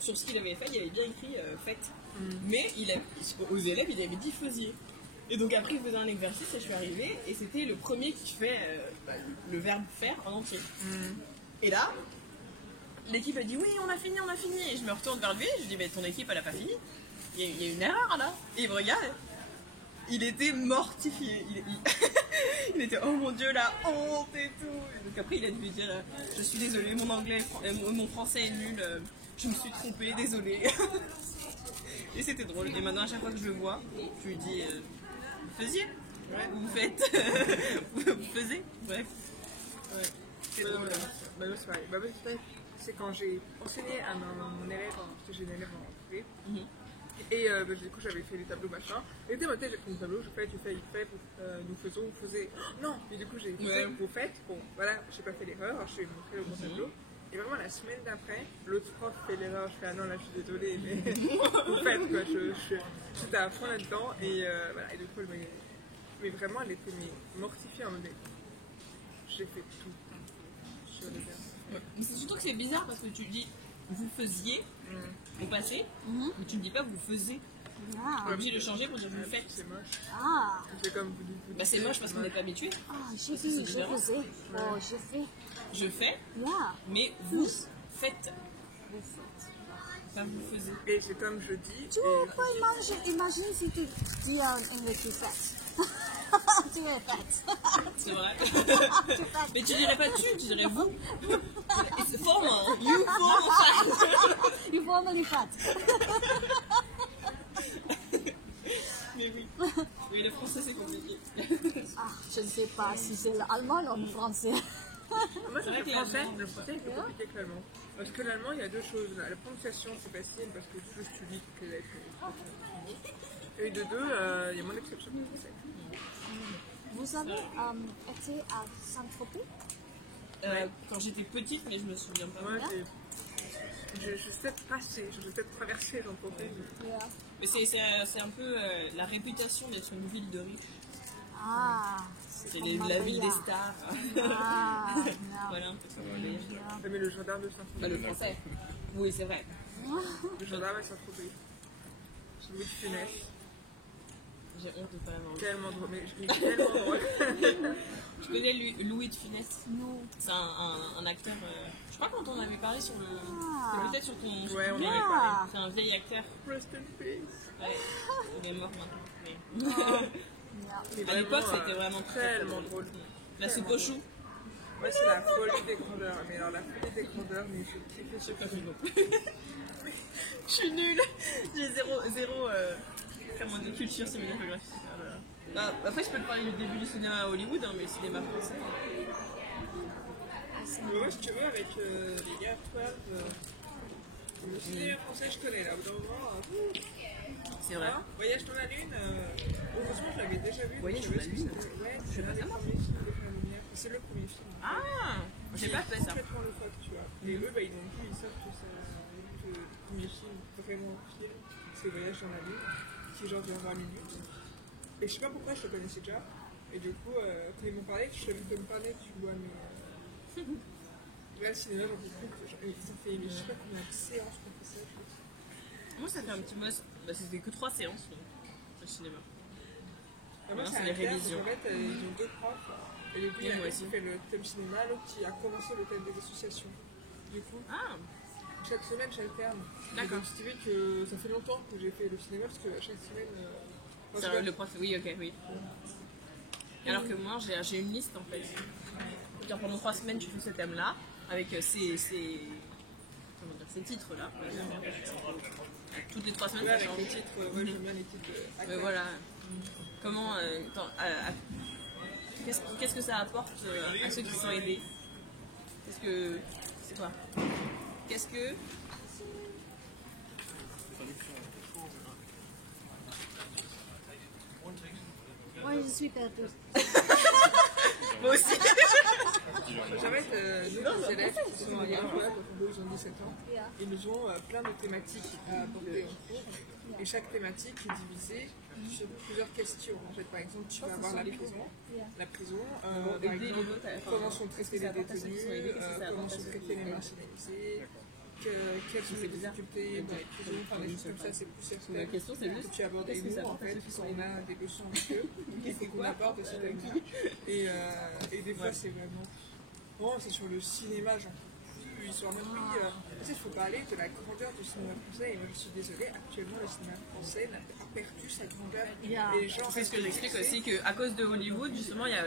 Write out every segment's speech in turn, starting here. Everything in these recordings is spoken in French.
sur ce qu'il avait fait, il avait bien écrit faites. Mais aux élèves, il avait dit faisiez. Et donc après, il faisait un exercice et je suis arrivée et c'était le premier qui fait le verbe faire en entier. Et là, l'équipe a dit oui, on a fini. Et je me retourne vers lui et je dis mais ton équipe, elle a pas fini. Il y a une erreur là. Et il me regarde. Il était mortifié. Il était oh mon dieu, la honte et tout. Et donc après, il a dû lui dire je suis désolée, mon français est nul. Je me suis trompée, désolée. Et c'était drôle. Et maintenant, à chaque fois que je le vois, je lui dis vous faisiez, vous faites, vous faisiez, bref. Ouais. C'est drôle. C'est quand j'ai enseigné à mon élève, parce que j'ai une élève en privé. Et du coup, j'avais fait les tableaux machin. Et dès ma tête, j'ai pris le tableau, je fais, tu fais, il fait, nous faisons, vous faisiez. Oh, non. Et du coup, j'ai fait, vous faites. Bon, voilà, j'ai pas fait l'erreur, je vais montrer le bon tableau. Et vraiment, la semaine d'après, l'autre prof fait l'erreur. Je fais, ah non, là, je suis désolée, mais vous faites, quoi. J'étais à fond là-dedans. Et voilà, et du coup, mais vraiment, elle était mortifiée en mode. J'ai fait tout sur les verbes. Mais c'est surtout que c'est bizarre parce que tu dis vous faisiez au passé, mais tu ne dis pas vous faisiez. Tu es obligé de changer pour dire vous faites. C'est moche. Ah. C'est comme vous dites. Bah, c'est moche parce qu'on n'est pas habitué. Ah, j'ai fait, je faisais. Oh, je fais. Je fais, Yeah. mais vous faites. Pas vous faisiez. Et c'est comme je dis. Tu peux imaginer si tu dis en anglais tu fais. Tu es fait. C'est vrai. Mais tu dirais pas tu dirais vous. Et c'est formal. You formal. You formally fat. Mais oui. Oui, le français c'est compliqué. Ah, je ne sais pas si c'est l'allemand ou le français. Moi, c'est le français est plus compliqué que l'allemand. Parce que l'allemand, il y a deux choses. La prononciation, c'est facile parce que plus tu lis toutes les lettres. Et de deux, il y a moins d'exceptions que le français. Vous avez été à Saint-Tropez? Quand j'étais petite, mais je me souviens pas. Moi, je suis peut-être passée, je vais peut-être traverser l'entreprise. Mais c'est un peu la réputation d'être une ville de riches. Ah, c'est la ville des stars. Ah, non. Voilà, c'est ça. Mais le gendarme de Saint-Tropez. Le français. Oui, c'est vrai. Le gendarme de Saint-Tropez. C'est Louis de Funès. J'ai honte de pas l'avoir vu. Tellement drôle, mais je suis tellement drôle. Je connais Louis de Funès. C'est un acteur. Je crois qu'on t'en avait parlé sur le. C'est peut-être sur ton. Ouais, on en avait parlé. C'est un vieil acteur. Rest in peace. Ouais, il est mort maintenant. Mais à l'époque, c'était vraiment tellement drôle. La soupe au chou. Ouais, c'est la folie des grandeurs. Mais alors, la folie des grandeurs, mais je kiffe ce film. Je suis nulle. J'ai zéro comment de culture cinématographique. Bah, après, je peux te parler du début du cinéma à Hollywood, hein, mais le cinéma français. Ouais, si tu veux, avec les gars 12, le cinéma français, je connais là. Au bout d'un moment, c'est vrai. Voyage dans la Lune, heureusement, je l'avais déjà vu. Voyage dans la Lune. Ouais, c'est un des premiers films de la lumière. C'est le premier film. Ah, j'ai pas fait ça. Complètement le fuck, tu vois. Et eux, bah, ils ont dit, ils savent que c'est le premier film vraiment film. C'est Voyage dans la Lune, qui est genre de 20 minutes. Et je sais pas pourquoi je le connaissais déjà. Et du coup, quand ils m'ont parlé, je savais de me parler, tu vois, mais. Là, le cinéma, j'en peux plus. Ça fait, je sais pas combien de séances qu'on fait ça. Moi, ça fait un petit mois. Bah, c'était que 3 séances, le cinéma. Moi, c'est les révisions. En fait, ils ont deux profs. Et le premier, il fait le thème cinéma, l'autre qui a commencé le thème des associations. Du coup, chaque semaine, j'alterne. D'accord. Donc, ce qui fait que ça fait longtemps que j'ai fait le cinéma, parce que chaque semaine. Le prof, oui, ok, oui. Alors que moi, j'ai une liste en fait. Genre, pendant 3 semaines, tu fais ce thème-là, avec ces titres-là. Toutes les 3 semaines, ouais, avec les titres, ouais, j'aime bien les titres. Voilà. Comment. Qu'est-ce que ça apporte à ceux qui sont aidés? C'est quoi? Qu'est-ce que. Moi, je suis perdue. Moi aussi. J'avais nos élèves qui sont arrivés quand ils ont 17 ans. Ils nous ont plein de thématiques à aborder en cours. Et chaque thématique est divisée sur plusieurs questions. En fait, par exemple, tu vas avoir la prison. La prison, par exemple, comment sont traités les détenus, comment sont traités les marginalisés, quelles sont les difficultés dans les prisons, enfin des choses comme ça, c'est plus certain. La question, c'est juste. Tu abordes avec nous, en fait, on a des leçons avec eux, et qu'on apporte aussi avec nous. Et des fois, c'est vraiment. Bon, c'est sur le cinéma, j'en peux plus. Ils sont même pris. Tu sais, il faut parler de la grandeur du cinéma français. Et moi, je suis désolée, actuellement, le cinéma français n'a pas perdu sa grandeur. Et les gens. C'est ce que j'explique aussi, qu'à cause de Hollywood, justement, il y a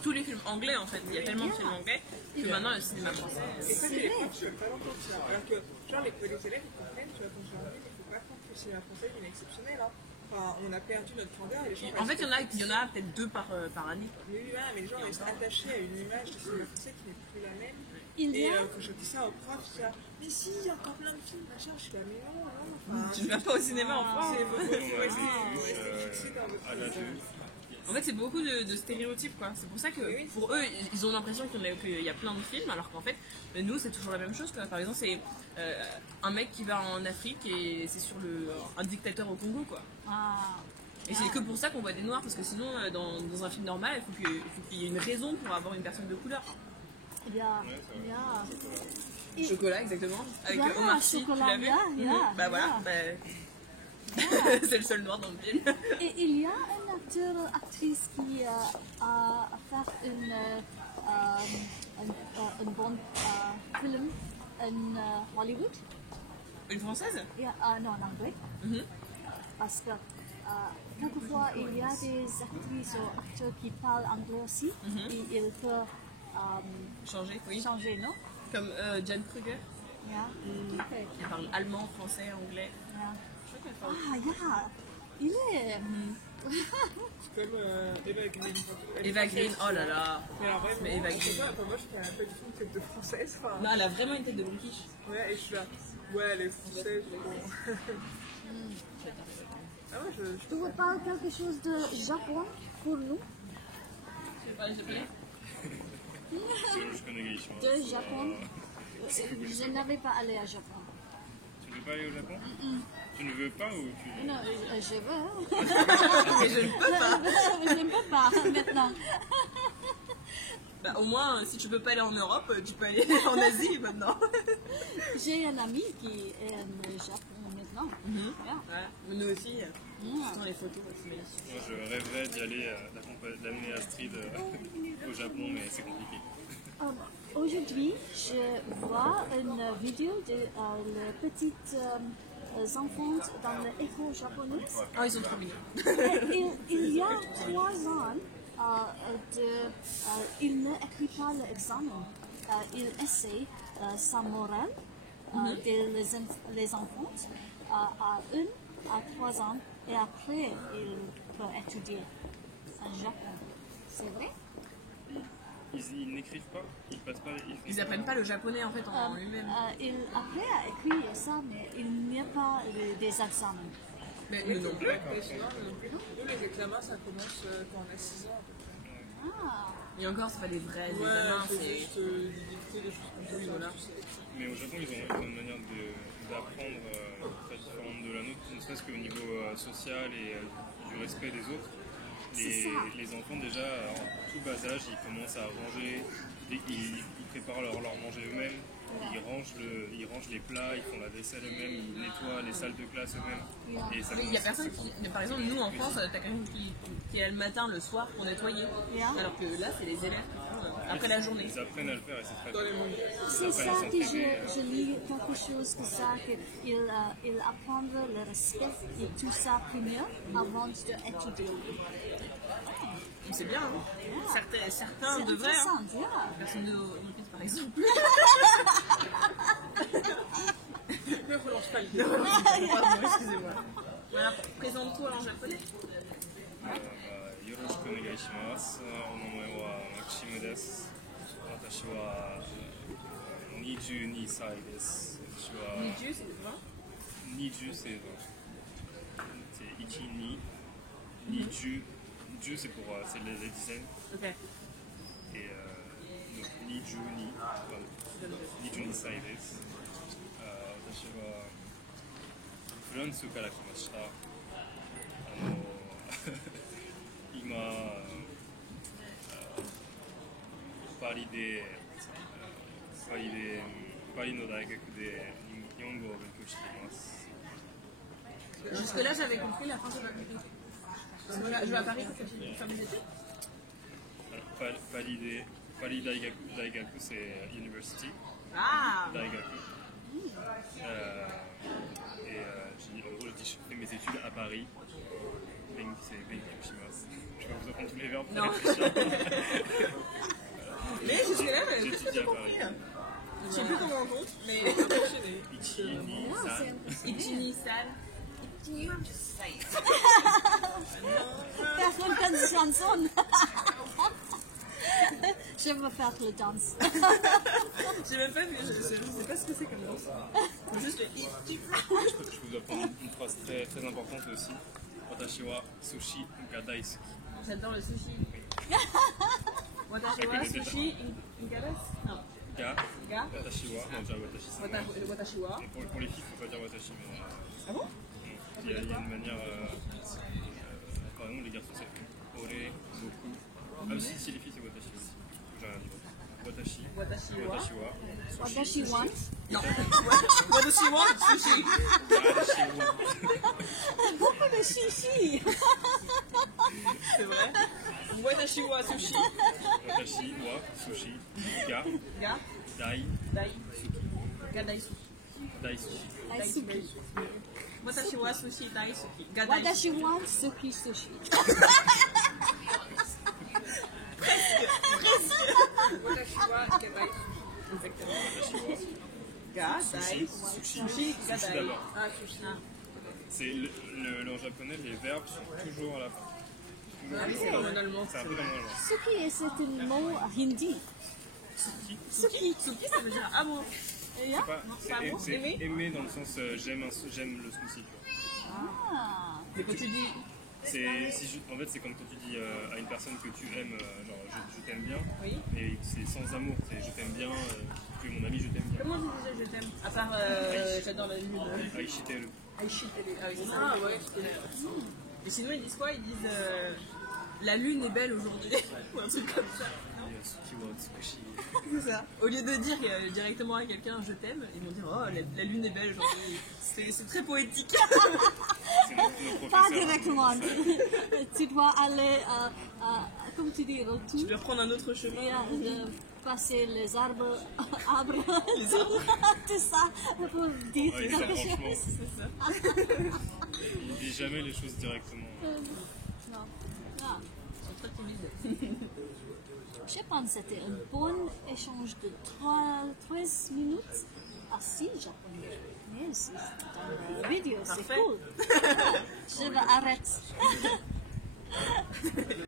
tous les films anglais en fait. Il y a tellement de films anglais que maintenant le cinéma français. Et ça, les profs ne veulent pas l'entendre ça. Alors que, genre, les élèves, ils comprennent, tu vois, quand je leur dis, il ne faut pas croire que le cinéma français, il est exceptionnel. Hein. Enfin, on a perdu notre grandeur et les gens. En fait, il y en a peut-être 2 par année. Mais oui, mais les gens restent attachés à une image du cinéma français qui n'est plus la même. Il y Et a quand je dis ça aux profs, je dis mais si, il y a encore plein de films, machin. Je suis là, mais non, non. Enfin, Tu ne vas pas au cinéma en France. faut rester fixé dans votre. En fait, c'est beaucoup de stéréotypes, quoi. C'est pour ça que pour eux, ils ont l'impression qu'il y a plein de films, alors qu'en fait, nous, c'est toujours la même chose, quoi. Par exemple, c'est un mec qui va en Afrique et c'est sur un dictateur au Congo, quoi. Et c'est que pour ça qu'on voit des noirs, parce que sinon, dans un film normal, il faut qu'il y ait une raison pour avoir une personne de couleur. il y a Chocolat, exactement. Avec Yeah, Omar Sy, tu chocolat, l'as vu yeah, Bah voilà, yeah. c'est le seul noir dans le film. Et il y a un acteur, actrice qui a fait un bon film en Hollywood. Une française Yeah, non, en anglais. Mhm. Parce que quelquefois, il y a des actrices ou acteurs qui parlent anglais aussi. Et ils peuvent Changer, oui. changer, non? Comme Jan Kruger, Yeah. Okay. qui parle allemand, français, anglais. Yeah. Je crois qu'elle parle. Yeah. Il est... C'est comme Eva Green. Eva Green, oh là là. Mais alors, vraiment, Mais Eva c'est Green. ça, enfin, moi, je trouve qu'elle a pas du tout une tête de française. Enfin, Non, elle a vraiment une tête de british. ouais, et je suis là. Ouais, elle est française, mais bon. Ah ouais, Tu veux parler quelque chose de Japon pour nous? Tu veux parler japonais De Japon? Je n'avais pas allé à Japon. Tu ne veux pas aller au Japon Tu ne veux pas ou tu... Non, je veux. Mais je ne peux pas. Je ne peux pas maintenant. Bah, au moins, si tu peux pas aller en Europe, tu peux aller en Asie maintenant. J'ai un ami qui est au Japon maintenant. Yeah. Voilà. Nous aussi, dans les photos, c'est magnifique. Moi, je rêverais d'y aller, d'amener Astrid au Japon, mais c'est compliqué. Aujourd'hui, je vois une vidéo de les petites enfants dans l'école japonaise. Oh, ils sont trop mignons. Il y a 3 ans, il ne écrit pas l'examen. Il essaie sa morale de les enfants à 1 à 3 ans et après il peut étudier en Japon. C'est vrai? Ils n'écrivent pas, ils passent pas, Ils apprennent pas le japonais en fait en lui-même. Il après a écrit ça, mais il n'y a pas des examens. Mais nous non plus. Mais sinon, nous, les examens, ça commence quand on a 6 ans. Et encore, c'est pas des vrais Ouais, examens, c'est c'est. juste des dictées, des choses comme ça. Voilà. Mais au Japon, ils ont une manière d'apprendre très différente de la nôtre, ne serait-ce qu'au niveau social et du respect des autres. Les enfants, déjà, en tout bas âge, ils commencent à ranger, ils préparent leur manger eux-mêmes, ils rangent les plats, ils font la vaisselle eux-mêmes, ils nettoient les salles de classe eux-mêmes. Et ça Il y a personne qui. Par exemple, nous en France, t'as quelqu'un qui est là le matin, le soir pour nettoyer. Alors que là, c'est les élèves qui font après la journée. Ils apprennent à le faire et c'est très Dans les bien. mondes. C'est ça que je lis quelque chose comme ça, qu'il apprend le respect et tout ça premier avant d'étudier. C'est bien, hein. Certains C'est devraient. Hein. intéressant, yeah. Personne de Olympique, par exemple. Ne relance pas le Pardon, excusez-moi. Voilà, présente-toi en japonais. よろしくお願いします。お名前はマキシムです。私は22歳です。私は Niju, c'est 20. 20c'est 1、2、20、10c'est pour c'est les dizaines. Ok. Et donc 22、22歳です。私はフランスから来ました。今パリの大学で2 Nihongo o benkyou shitemasu. Jusque-là, j'avais compris, la fin, j'ai pas compris. Parce que là, je vais à Paris pour faire mes études. Alors, Paris Daigaku, c'est University. Ah Daigaku. En gros, je dis je fais mes études à Paris. C'est benkyou shimasu. Je vais vous apprendre tous les verbes pour Non. réfléchir. Mais jusque-là, J'étudie j'ai à compris. Paris. Je sais plus comment on compte, mais enchaîné. Ichi, ni, san. Ichi-ni-san. Personne fait une chanson. Je veux faire le danse. J'ai même pas vu, je sais pas ce que c'est comme danse. Juste le ichi. Je vous apprends une phrase très, très importante aussi. Watashi wa sushi ga daisuki. J'adore le sushi. Watashi wa sushi ingadas? Non. Ga, Ga? watashi wa, non déjà watashi c'est moi. Watashi wa. Et pour les filles, il ne faut pas dire watashi, mais Ah bon? il y a une manière. Par exemple, les garçons c'est ore, beaucoup. Ah, aussi, si les filles c'est watashi aussi. J'ai rien dit. Watashi. Watashi wa. Watashi wa. Watashi want. Non. Watashi wa sushi. Watashi wa. Beaucoup de chichi. C'est vrai? Watashi wa sushi. Watashi wa sushi ga Ga? dai Dai. suki. Ga daisuki. Daisuki. Daisuki. Watashi wa sushi daisuki. Ga daisuki. Watashi want suki sushi. Watashi wa gadai. Exactement. Watashi wa Ga, dai, sushi. sushi, ga Sushi dai. d'abord. Ah, sushi. C'est en japonais, les verbes sont toujours à la fin. Ah oui, c'est en allemand. C'est un peu dans mon allemand. Suki, c'est un mot hindi. Suki. Suki. Suki, ça veut dire amour. Yeah? C'est pas bon, c'est aimer. aimer dans le sens j'aime le sushi. Ah. Mais quand tu dis. En fait, c'est comme quand tu dis à une personne que tu aimes, genre je t'aime bien, Oui. et c'est sans amour, c'est je t'aime bien, tu es mon ami, je t'aime bien. Comment tu disais je t'aime? À part j'adore la lune. Aishiteru. Ah oui, c'est ça. Ah ouais. Et sinon, ils disent quoi? Ils disent la lune est belle aujourd'hui. Ou un truc comme ça. Suki wa tsukushi. C'est ça. Au lieu de dire directement à quelqu'un je t'aime, ils vont dire oh la lune est belle aujourd'hui. C'est très poétique. C'est nos Pas professeurs. directement. Tu dois aller, comme tu dis, Tu retour dois prendre un autre chemin. et passer les arbres, Les arbres. tout ça pour dire Ouais, ça, quelque franchement, chose. C'est ça. il dit jamais les choses directement. Non. Ah. Ils sont très timides. Je pense que c'était un bon échange de 13 minutes assis japonais. Mais c'est dans la vidéo, c'est Parfait. cool. Je vais arrêter.